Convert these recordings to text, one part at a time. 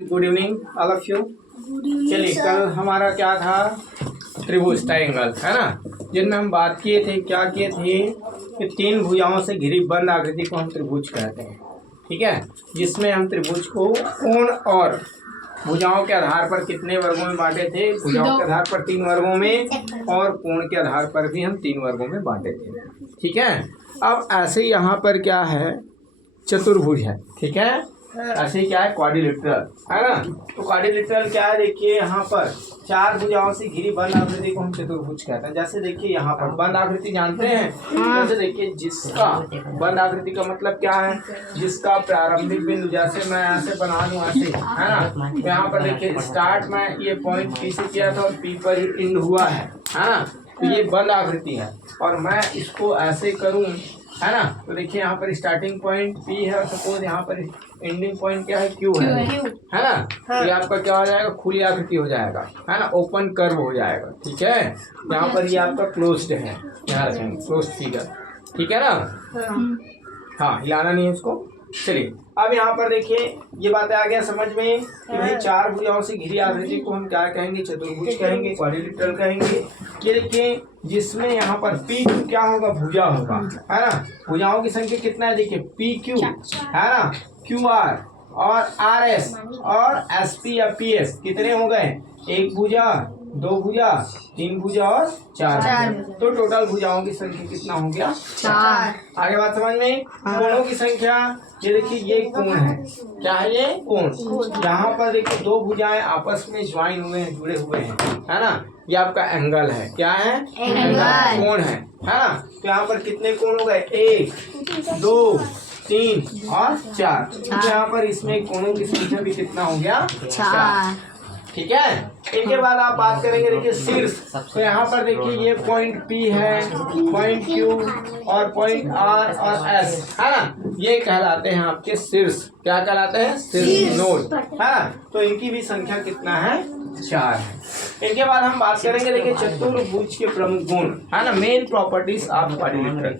Good evening all of you. चलिए कल हमारा क्या था, त्रिभुज ट्रायंगल है ना, जिनमें हम बात किए थे, क्या किए थे कि तीन भुजाओं से घिरी बंद आकृति को हम त्रिभुज कहते हैं। ठीक है, जिसमें हम त्रिभुज को कोण और भुजाओं के आधार पर कितने वर्गों में बांटे थे, भुजाओं के आधार पर 3 वर्गों में और कोण के आधार पर भी हम 3 वर्गों में बांटे थे। ठीक है, अब ऐसे यहाँ पर क्या है, चतुर्भुज है। ठीक है, ऐसे क्या है, क्वाड्रिलेटरल है ना। तो क्वाड्रिलेटरल क्या है, देखिए यहाँ पर 4 भुजाओं से घिरी बंद आकृति को हम चतुर्भुज कहते हैं। जैसे देखिए यहाँ पर बंद आकृति जानते हैं, जैसे देखिए जिसका बंद आकृति का मतलब क्या है, जिसका प्रारंभिक बिंदु, जैसे मैं ऐसे बना दूं ऐसे, है ना। तो यहाँ पर देखिए स्टार्ट में ये पॉइंट पी से किया था और पी पर ही एंड हुआ है ना। तो ये बंद आकृति है और मैं इसको ऐसे करूं, है ना। तो देखिए यहाँ पर स्टार्टिंग पॉइंट P है और सपोज यहाँ पर एंडिंग पॉइंट क्या है, Q है ना। तो ये आपका क्या हो जाएगा, खुली आकृति हो जाएगा, है ना, ओपन कर्व हो जाएगा। ठीक है, यहाँ पर ये आपका क्लोज्ड है, यहाँ रखेंगे क्लोज्ड फिगर। ठीक है ना, हाँ हिलाना नहीं है इसको। चलिए अब यहाँ पर देखिए ये बात आ गया समझ में कि भाई 4 भुजाओं से घिरी आकृति को हम क्या कहेंगे, चतुर्भुज कहेंगे, क्वाड्रिलेटरल कहेंगे। ये देखिए जिसमें यहाँ पर पी क्यू क्या होगा, भुजा होगा, है ना। भुजाओं की संख्या कितना है, देखिए पी क्यू है ना, क्यू आर और आर एस और एस पी या पी एस कितने हो गए, 1 भुजा, 2 भुजा, 3 भुजा और 4 भुजा। तो टोटल भुजाओं की संख्या कितना हो गया, 4। आगे बात समझ में। कोणों की संख्या, ये देखिए ये कोण है, क्या है ये कोण। यहाँ पर देखिए 2 भुजाएं आपस में ज्वाइन हुए हैं, जुड़े हुए हैं, है ना। ये आपका एंगल है, क्या है, एंगल कोण है ना। तो यहाँ पर कितने कोण हो गए, 1 2 3 और 4। तो यहाँ पर इसमें कोणों की संख्या भी कितना हो गया, 4। ठीक है, इनके बाद आप बात करेंगे देखिए शीर्ष। तो यहाँ पर देखिए ये पॉइंट P है, पॉइंट Q और पॉइंट R और S, है ना। ये कहलाते हैं आपके शीर्ष, क्या कहलाते हैं, शीर्ष नोड, है ना। तो इनकी भी संख्या कितना है, 4 है। इनके बाद हम बात करेंगे देखिए चतुर्भुज के प्रमुख गुण, है ना, मेन प्रॉपर्टीज ऑफ क्वाड्रिलेटरल,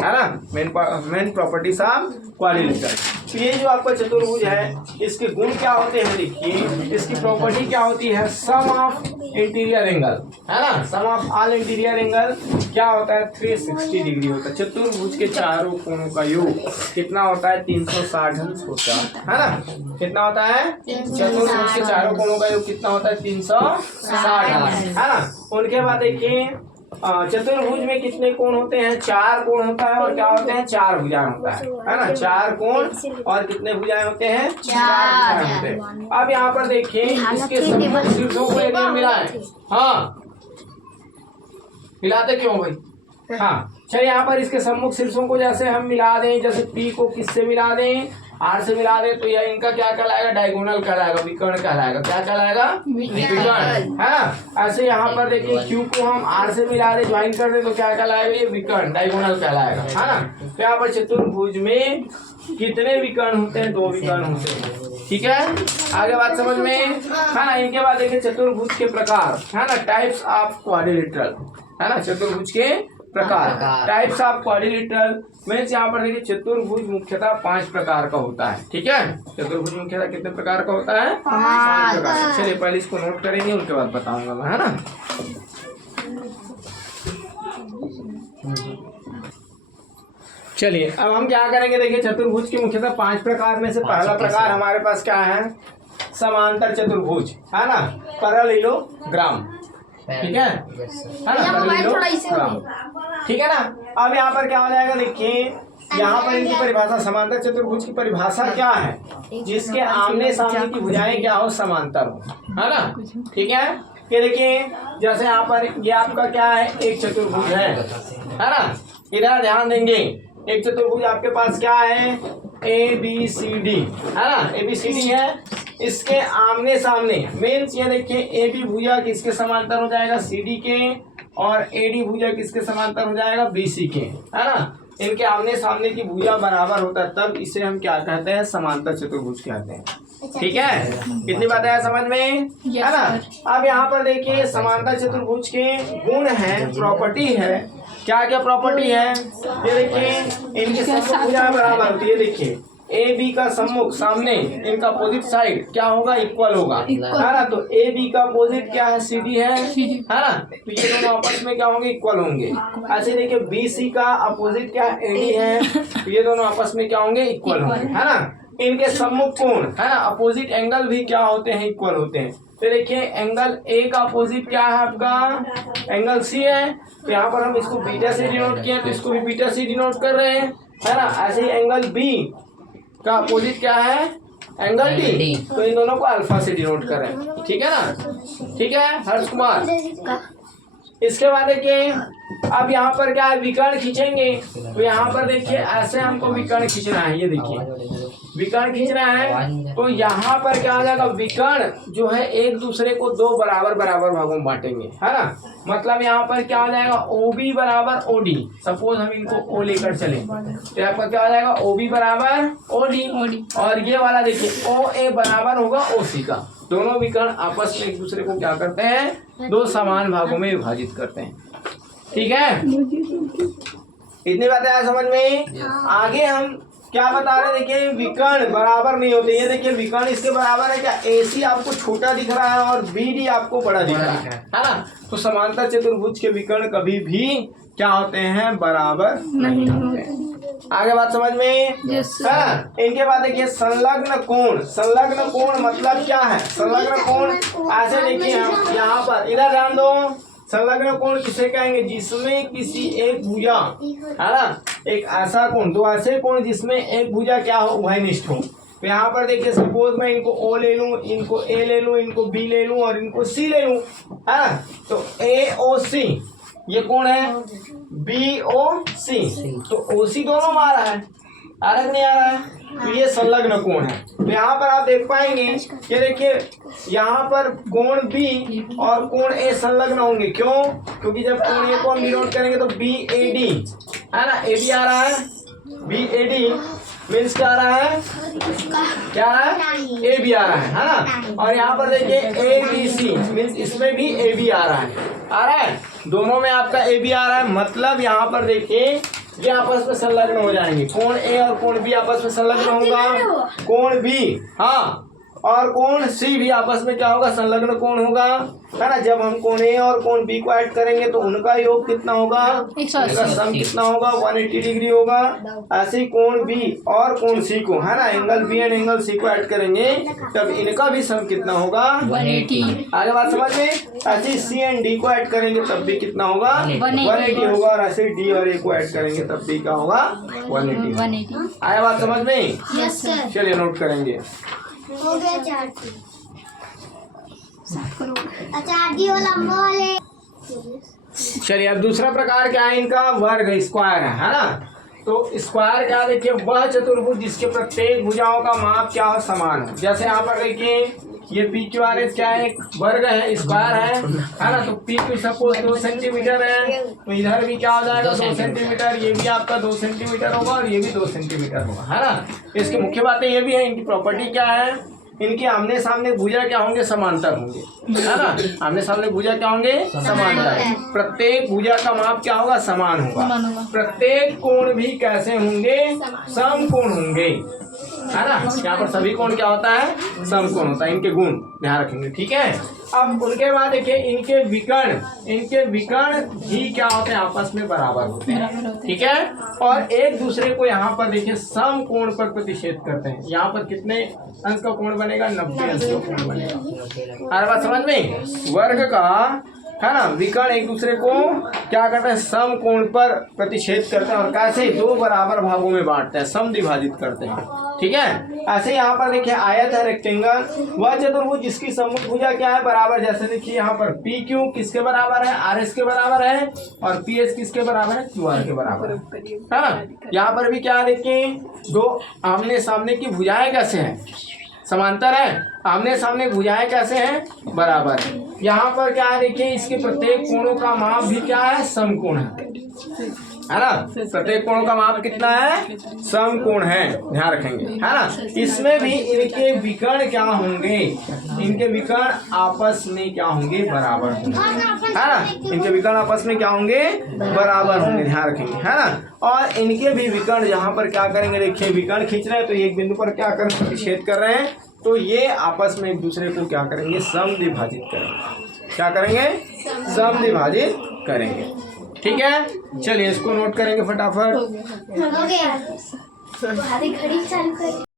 है ना, मेन प्रॉपर्टीज ऑफ क्वाड्रिलेटरल। तो ये जो आपका चतुर्भुज है, इसके गुण क्या होते हैं, देखिए इसकी प्रॉपर्टी क्या होती है, सम ऑफ इंटीरियर एंगल, है ना, सम ऑफ ऑल इंटीरियर एंगल क्या होता है, 360 डिग्री होता है। चतुर्भुज के चारों कोणों का योग कितना होता है, 360 अंश होता है ना। कितना होता है, चतुर्भुज के चारों कोणों का योग कितना होता है, 360 अंश, है ना। उनके बाद देखिए चतुर्भुज में कितने कोण होते हैं, 4 कोण होता है और क्या होते हैं, 4 भुजाएं होता है ना। 4 कोण और कितने भुजाएं होते हैं, 4 भुजाएं होते हैं। अब यहाँ पर देखिए इसके सम्मुख शीर्षों को एक मिलाएं, हाँ मिलाते क्यों भाई, हाँ चलिए यहाँ पर इसके सम्मुख शीर्षों को जैसे हम मिला दें, जैसे P को किससे मिला दें, R से मिला दे, तो यह इनका क्या कहलाएगा, डायगोनल कहलाएगा, विकर्ण कहलाएगा, क्या कहलाएगा, विकर्ण, है ना। ऐसे यहाँ पर देखिए Q को हम R से मिला दे, ज्वाइन कर दे, तो क्या कहलाएगा, ये विकर्ण, डायगोनल कहलाएगा, है ना। तो यहाँ पर चतुर्भुज में कितने विकर्ण होते हैं, 2 विकर्ण होते हैं। ठीक है, आगे बात समझ में, है ना। इनके बाद देखिए चतुर्भुज के प्रकार, है ना, टाइप्स ऑफ क्वाड्रिलेटरल, है ना, चतुर्भुज के प्रकार, टाइप्स ऑफ क्वाड्रिलेटरल मीन्स यहाँ पर देखिए चतुर्भुज मुख्यतः 5 प्रकार का होता है। ठीक है, चतुर्भुज मुख्यतः कितने प्रकार का होता है, 5 प्रकार। चलिए पहले इसको नोट करेंगे, उनके बाद बताऊंगा मैं, है ना। चलिए अब हम क्या करेंगे, देखिए चतुर्भुज के मुख्यतः 5 प्रकार में से पहला प्रकार हमारे पास क्या है, समांतर चतुर्भुज, है ना, पैरेललोग्राम। ठीक है, ठीक है ना। अब यहाँ पर क्या हो जाएगा, देखिए यहाँ पर इनकी परिभाषा, समांतर चतुर्भुज की परिभाषा क्या है, जिसके आमने सामने की भुजाएं क्या हो, समांतर हो, है ना। ठीक है, ये देखिए जैसे यहाँ पर ये आपका क्या है, एक चतुर्भुज है ना। इधर ध्यान देंगे, एक चतुर्भुज आपके पास क्या है, ABCD, है ना, ABCD है। इसके आमने सामने मीन्स ये देखिए AB भुजा किसके समांतर हो जाएगा, CD के, और AD भुजा किसके समांतर हो जाएगा, BC के, है ना। इनके आमने सामने की भुजा बराबर होता है, तब इसे हम क्या कहते हैं, समांतर चतुर्भुज कहते हैं। ठीक है, कितनी बातें हैं समझ में, है ना। अब यहाँ पर देखिए समांतर चतुर्भुज के गुण है, प्रॉपर्टी है, क्या क्या प्रॉपर्टी है, ये देखिए इनकी सम्मुख भुजा बराबर होती है। देखिए ए बी का सम्मुख सामने इनका अपोजिट साइड क्या होगा, इक्वल होगा, है ना। तो ए बी का अपोजिट क्या है, सी डी है ना। तो ये दोनों आपस में क्या होंगे, इक्वल होंगे। ऐसे देखिए बी सी का अपोजिट क्या है, ए डी है, तो ये दोनों आपस में क्या होंगे, इक्वल होंगे, है ना। इनके सम्मुख कोण है ना, अपोजिट एंगल भी क्या होते हैं, इक्वल होते हैं। तो देखिए एंगल ए का अपोजिट क्या है आपका, एंगल सी है। तो यहाँ पर हम इसको बीटा से डिनोट किए, तो इसको भी बीटा से डिनोट कर रहे हैं, है ना। ऐसे ही एंगल बी का अपोजिट क्या है, एंगल डी, तो इन दोनों को अल्फा से डिनोट कर रहे हैं, ठीक है ना। ठीक है हर्ष कुमार। इसके बाद देखिए अब यहाँ पर क्या है, विकर्ण खींचेंगे। तो यहाँ पर देखिए ऐसे हमको विकर्ण खींचना है, ये देखिए विकर्ण खींचना है। तो यहाँ पर क्या आ जाएगा, विकर्ण जो है एक दूसरे को दो बराबर बराबर भागों में बांटेंगे, है ना। मतलब यहाँ पर क्या आ जाएगा, ओ बी बराबर ओ डी। सपोज हम इनको ओ लेकर चले, तो यहाँ पर क्या आ जाएगा, ओ बी बराबर ओ डी, और ये वाला देखिए ओ ए बराबर होगा ओ सी का। दोनों विकर्ण आपस में एक दूसरे को क्या करते हैं, दो समान भागों में विभाजित करते हैं, ठीक है। इतनी बातें आए समझ में। आगे हम क्या बता रहे हैं, देखिए विकर्ण बराबर नहीं होते। ये देखिए विकर्ण इसके बराबर है क्या, AC आपको छोटा दिख रहा है और BD आपको बड़ा दिख रहा है ना। तो समांतर चतुर्भुज के विकर्ण कभी भी क्या होते हैं, बराबर नहीं होते। आगे बात समझ में। इनके बाद देखिए संलग्न कोण। संलग्न कोण मतलब क्या है, संलग्न कोण ऐसे देखिए हम यहाँ पर, इधर ध्यान दो। संलग्न कोण किसे कहेंगे, जिसमें किसी एक भुजा, है ना, एक ऐसा कोण, दो ऐसे कोण जिसमें एक भुजा क्या हो, उभयनिष्ठ हो। तो यहाँ पर देखिए सपोज मैं इनको O ले लूं, इनको A ले लूं, इनको B ले लूं और इनको C ले लूं, है ना। तो AOC ये कौन है, BOC। तो OC दोनों में आ रहा है, अलग नहीं आ रहा है, तो ये संलग्न कोण है। तो यहाँ पर आप देख पाएंगे, ये देखिए यहाँ पर कोण B और कोण A संलग्न होंगे। क्यों, क्योंकि जब कोण A को हम डिनोट करेंगे तो BAD, है ना, AB आ रहा है, BAD मीन्स क्या आ रहा है, क्या आ रहा है, AB आ रहा है ना। और यहाँ पर देखिए ABC मीन्स इसमें भी AB आ रहा है, दोनों में आपका AB आ रहा है। मतलब यहाँ पर देखिए ये आपस में संलग्न हो जाएंगे, कोण A और कोण B आपस में संलग्न होगा, कोण B हाँ और कोण C भी आपस में क्या होगा, संलग्न कोण होगा, है ना। जब हम कोण A और कोण B को ऐड करेंगे तो उनका योग कितना होगा, उनका सम कितना होगा, 180 डिग्री होगा। ऐसे ही कोण B और कोण C को, है ना, angle B and angle C को ऐड करेंगे तब इनका भी सम कितना होगा, 180। आगे बात समझ में। ऐसे C एंड D को ऐड करेंगे तब भी कितना होगा, 180 होगा। और ऐसे D और A को ऐड करेंगे तब भी क्या होगा, 180। आगे बात समझ में। चलिए नोट करेंगे। हो गया चार्जी वाला मॉल है। चलिए अब दूसरा प्रकार क्या है इनका, वर्ग स्क्वायर है ना। तो स्क्वायर क्या, देखिए वह चतुर्भुज जिसके प्रत्येक भुजाओं का माप क्या हो, समान हो। जैसे यहाँ पर देखिए ये PQRS क्या है, एक वर्ग है, स्क्वायर है ना। तो PQ सपोज 2 सेंटीमीटर है, तो इधर भी क्या हो जाएगा, 2 सेंटीमीटर, ये भी आपका 2 सेंटीमीटर होगा और ये भी 2 सेंटीमीटर होगा, है ना। इसकी मुख्य बातें ये भी है, इनकी प्रॉपर्टी क्या है, इनके आमने सामने भुजा क्या होंगे, समांतर होंगे, है ना। आमने सामने भुजा क्या होंगे, समांतर। प्रत्येक भुजा का माप क्या होगा, समान होगा। प्रत्येक कोण भी कैसे होंगे, समकोण होंगे, है ना। यहाँ पर सभी कोण क्या होता है, समकोण होता है। इनके गुण ध्यान रखेंगे, ठीक है। अब उनके बाद देखिए इनके विकर्ण भी क्या होते हैं, आपस में बराबर होते हैं, ठीक है। और एक दूसरे को यहाँ पर देखिए समकोण पर प्रतिषेध करते हैं। यहाँ पर कितने अंश का कोण बनेगा, 90 अंश का कोण बनेगा। हर बात समझ में। वर्ग का, है ना, विकर्ण एक दूसरे को क्या करते हैं, समकोण पर प्रतिषेध करते हैं और कैसे, दो बराबर भागों में बांटते हैं, समद्विभाजित करते हैं, ठीक है। ऐसे यहाँ पर देखिए आयत है, रेक्टेंगल, वह चतुर्भुज जिसकी सम्मुख भुजा क्या है, बराबर। जैसे देखिए यहाँ पर PQ किसके बराबर है, RS के बराबर है, और PS किसके बराबर है, QR के बराबर है ना। यहाँ पर भी क्या देखिए, दो आमने सामने की भुजाएं कैसे हैं, समांतर है। आमने सामने भुजाएं कैसे हैं, बराबर है। यहाँ पर क्या है देखिए, इसके प्रत्येक कोणों का माप भी क्या है, समकोण है है ना। प्रत्येक कोण का माप कितना है, समकोण है, ध्यान रखेंगे, है ना। इसमें भी इनके विकर्ण क्या होंगे, इनके विकर्ण आपस में क्या होंगे, बराबर होंगे, है ना। इनके विकर्ण आपस में क्या होंगे, बराबर होंगे, ध्यान रखेंगे, है ना। और इनके भी विकर्ण यहाँ पर क्या करेंगे, देखिए विकर्ण खींच रहे हैं तो एक बिंदु पर क्या कर रहे हैं, प्रतिच्छेद कर रहे हैं, तो ये आपस में एक दूसरे को क्या करेंगे, समद्विभाजित करेंगे। क्या करेंगे, समद्विभाजित करेंगे। ठीक है, चलिए इसको नोट करेंगे फटाफट। हो गया। घड़ी चालू कर।